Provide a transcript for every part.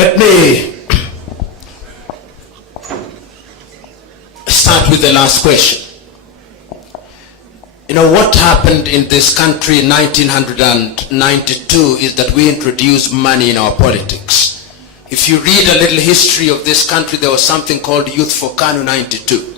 Let me start with the last question. You know, what happened in this country in 1992 is that we introduced money in our politics. If you read a little history of this country, there was something called Youth for KANU 92.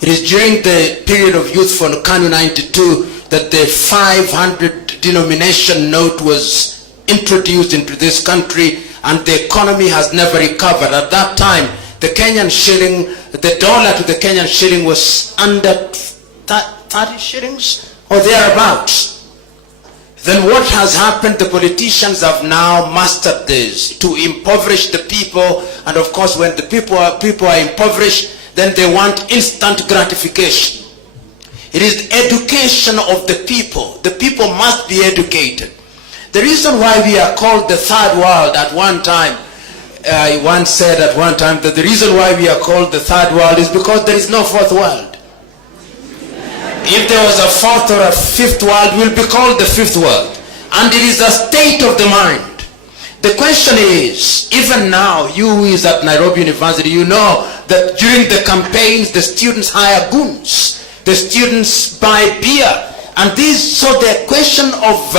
It is during the period of Youth for KANU 92 that the 500 denomination note was introduced into this country, and the economy has never recovered. At that time, the Kenyan shilling, the dollar to the Kenyan shilling was under 30 shillings or thereabouts. Then what has happened? The politicians have now mastered this to impoverish the people, and of course when the people are impoverished, then they want instant gratification. It is education of the people. The people must be educated. The reason why we are called the third world at one time, I once said at one time that the reason why we are called the third world is because there is no fourth world. If there was a fourth or a fifth world, we'll be called the fifth world. And it is a state of the mind. The question is, even now, you who is at Nairobi University, you know that during the campaigns, the students hire goons. The students buy beer. And so the question of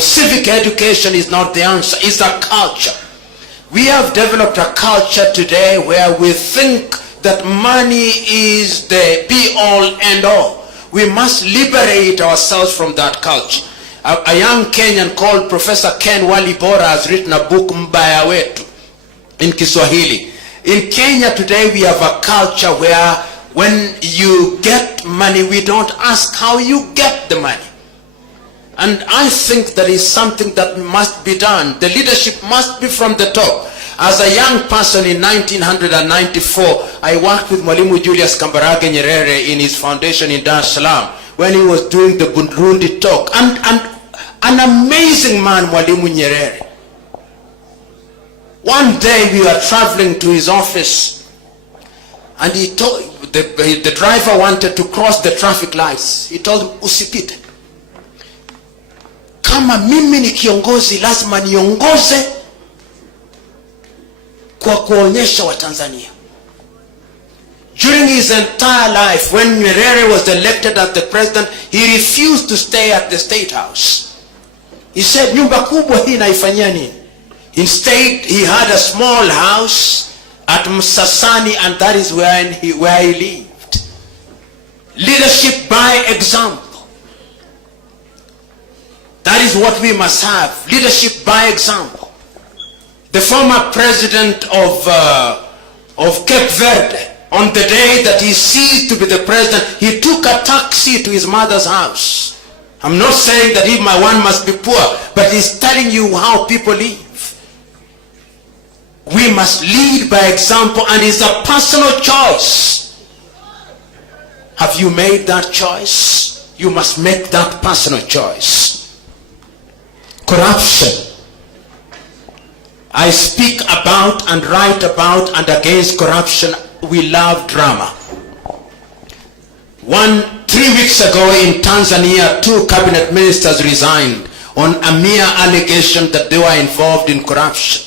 civic education is not the answer, it's a culture. We have developed a culture today where we think that money is the be-all and all. We must liberate ourselves from that culture. A young Kenyan called Professor Ken Walibora has written a book, Mbaya Wetu, in Kiswahili. In Kenya today we have a culture where when you get money, we don't ask how you get the money. And I think that is something that must be done. The leadership must be from the top. As a young person in 1994, I worked with Mwalimu Julius Kambarage Nyerere in his foundation in Dar es Salaam when he was doing the Burundi talk. And an amazing man, Mwalimu Nyerere. One day we were traveling to his office, and he told the driver wanted to cross the traffic lights. He told him, usipite. Kama mimi ni kiongozi, lazima niongoze kwa kuonyesha wa Tanzania. During his entire life, when Nyerere was elected as the president, he refused to stay at the State House. He said, nyumba kubwa hii naifanyia nini? Instead, he had a small house at Msasani, and that is where he lived. Leadership by example. That is what we must have. Leadership by example. The former president of Cape Verde, on the day that he ceased to be the president, he took a taxi to his mother's house. I'm not saying that one must be poor, but he's telling you how people live. We must lead by example, and it's a personal choice. Have you made that choice? You must make that personal choice. Corruption. I speak about and write about and against corruption. We love drama. 3 weeks ago in Tanzania, 2 cabinet ministers resigned on a mere allegation that they were involved in corruption.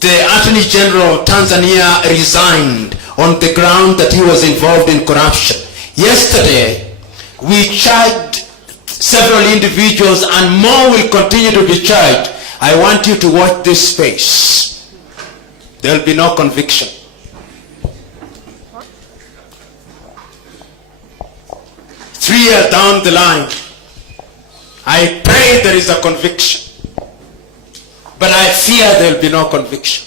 The Attorney General of Tanzania resigned on the ground that he was involved in corruption. Yesterday, we charged several individuals, and more will continue to be charged. I want you to watch this space. There will be no conviction. Three years down the line, I pray there is a conviction. But I fear there will be no conviction.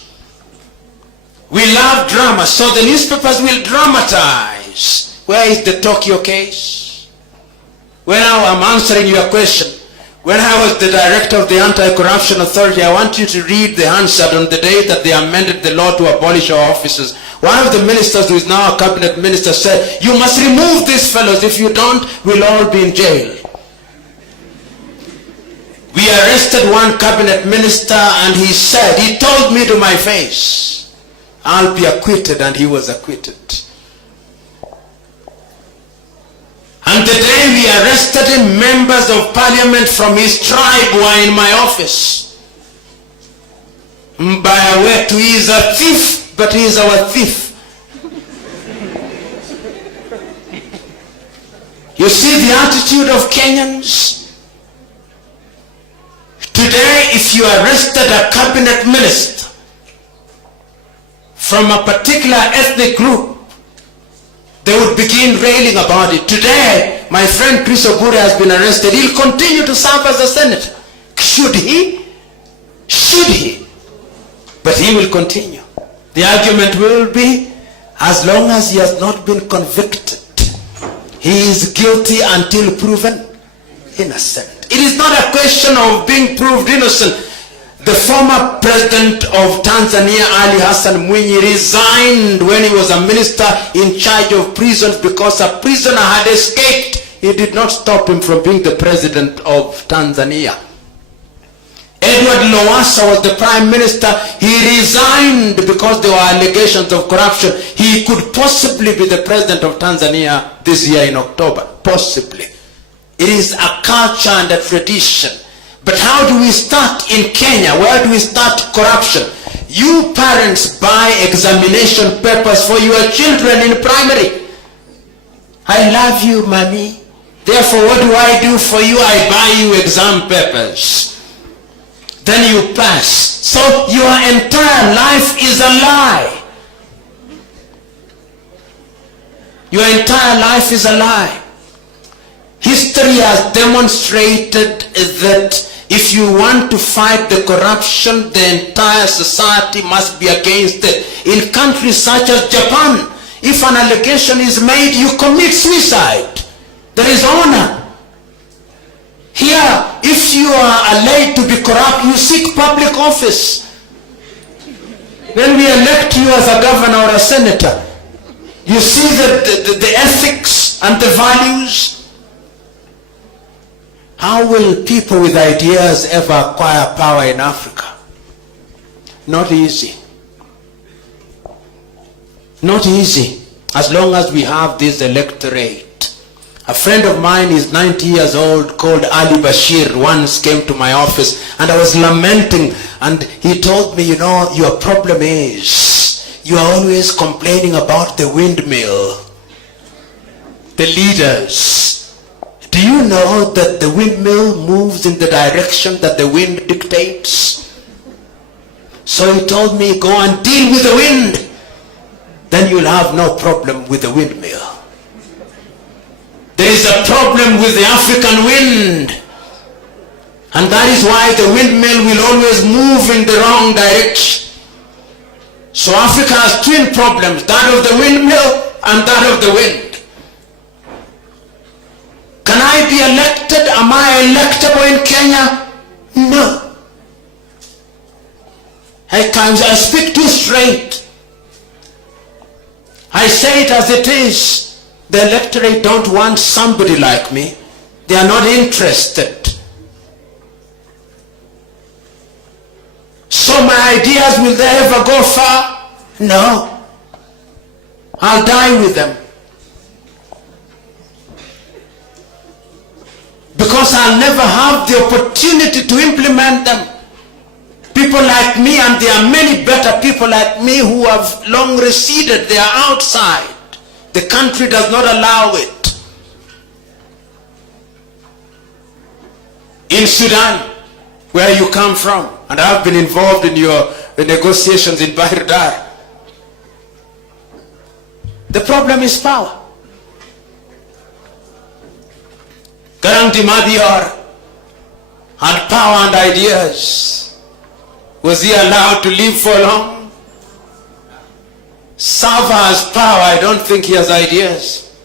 We love drama, so the newspapers will dramatize. Where is the Tokyo case? When I'm answering your question, when I was the director of the Anti-Corruption Authority, I want you to read the answer on the day that they amended the law to abolish our offices. One of the ministers, who is now a cabinet minister, said, you must remove these fellows. If you don't, we'll all be in jail. We arrested one cabinet minister, and he said, he told me to my face, I'll be acquitted, and he was acquitted. And the day we arrested him, members of parliament from his tribe were in my office. Mbaya wetu, he is a thief, but he is our thief. You see the attitude of Kenyans? Today, if you arrested a cabinet minister from a particular ethnic group, they would begin railing about it. Today, my friend Chris Obure has been arrested. He'll continue to serve as a senator. Should he? Should he? But he will continue. The argument will be, as long as he has not been convicted, he is guilty until proven innocent. It is not a question of being proved innocent. The former president of Tanzania, Ali Hassan Mwinyi, resigned when he was a minister in charge of prisons because a prisoner had escaped. It did not stop him from being the president of Tanzania. Edward Lowassa was the prime minister. He resigned because there were allegations of corruption. He could possibly be the president of Tanzania this year in October. Possibly. It is a culture and a tradition. But how do we start in Kenya? Where do we start corruption? You parents buy examination papers for your children in primary. I love you, mommy. Therefore, what do I do for you? I buy you exam papers. Then you pass. So your entire life is a lie. Your entire life is a lie. History has demonstrated that if you want to fight the corruption, the entire society must be against it. In countries such as Japan, if an allegation is made, you commit suicide. There is honor. Here, if you are alleged to be corrupt, you seek public office. When we elect you as a governor or a senator, you see the ethics and the values. How will people with ideas ever acquire power in Africa? Not easy. Not easy. As long as we have this electorate. A friend of mine is 90 years old called Ali Bashir once came to my office and I was lamenting and he told me, you know, your problem is you are always complaining about the windmill, the leaders. Do you know that the windmill moves in the direction that the wind dictates? So he told me, go and deal with the wind. Then you'll have no problem with the windmill. There is a problem with the African wind. And that is why the windmill will always move in the wrong direction. So Africa has twin problems, that of the windmill and that of the wind. Can I be elected? Am I electable in Kenya? No. I speak too straight. I say it as it is. The electorate don't want somebody like me. They are not interested. So my ideas, will they ever go far? No. I'll die with them. Because I'll never have the opportunity to implement them. People like me, and there are many better people like me who have long receded, they are outside. The country does not allow it. In Sudan, where you come from, and I've been involved in your negotiations in Bahir Dar, the problem is power. Garang Madior had power and ideas. Was he allowed to live for long? Sava has power. I don't think he has ideas.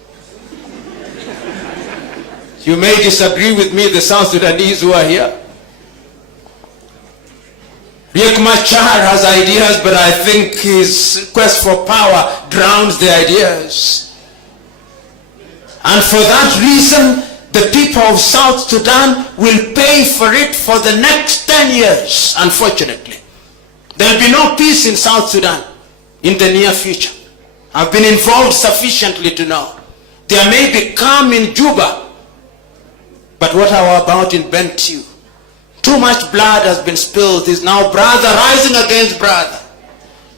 You may disagree with me, the South Sudanese who are here. Riek Machar has ideas, but I think his quest for power drowns the ideas. And for that reason, the people of South Sudan will pay for it for the next 10 years, unfortunately. There will be no peace in South Sudan in the near future. I've been involved sufficiently to know. There may be calm in Juba, but what about in Bentiu? Too much blood has been spilled. Is now brother rising against brother.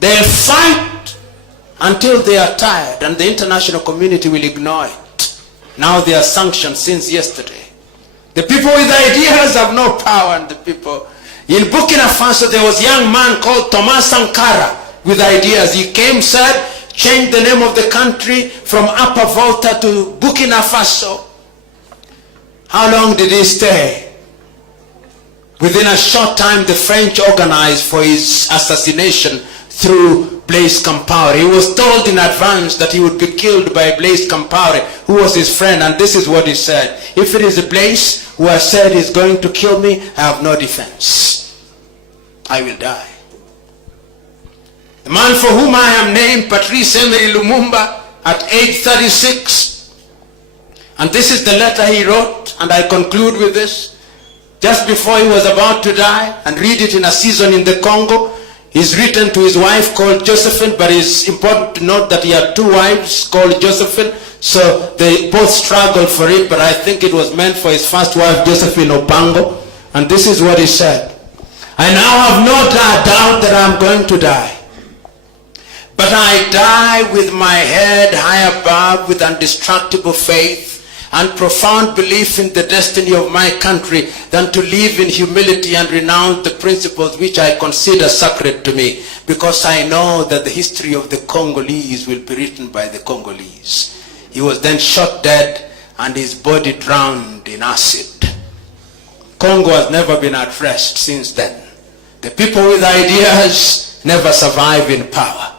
They'll fight until they are tired, and the international community will ignore it. Now they are sanctioned since yesterday. The people with ideas have no power, and the people in Burkina Faso, there was a young man called Thomas Sankara with ideas. He came, said, change the name of the country from Upper Volta to Burkina Faso. How long did he stay? Within a short time, the French organized for his assassination through Blaise Compaoré. He was told in advance that he would be killed by Blaise Compaoré, who was his friend, and this is what he said: if it is Blaise who has said he's going to kill me, I have no defense. I will die. The man for whom I am named, Patrice Emery Lumumba, at age 36, and this is the letter he wrote, and I conclude with this. Just before he was about to die, and read it in A Season in the Congo, he's written to his wife called Josephine, but it's important to note that he had two wives called Josephine, so they both struggled for it, but I think it was meant for his first wife, Josephine Opango. And this is what he said: I now have no doubt that I'm going to die, but I die with my head high above, with indestructible faith and profound belief in the destiny of my country, than to live in humility and renounce the principles which I consider sacred to me, because I know that the history of the Congolese will be written by the Congolese. He was then shot dead and his body drowned in acid. Congo has never been at rest since then. The people with ideas never survive in power.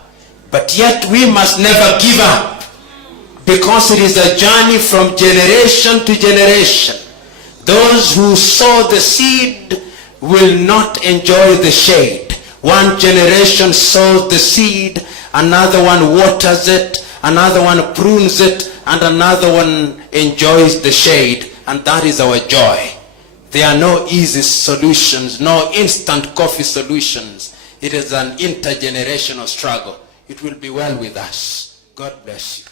But yet we must never give up, because it is a journey from generation to generation. Those who sow the seed will not enjoy the shade. One generation sows the seed, another one waters it, another one prunes it, and another one enjoys the shade. And that is our joy. There are no easy solutions, no instant coffee solutions. It is an intergenerational struggle. It will be well with us. God bless you.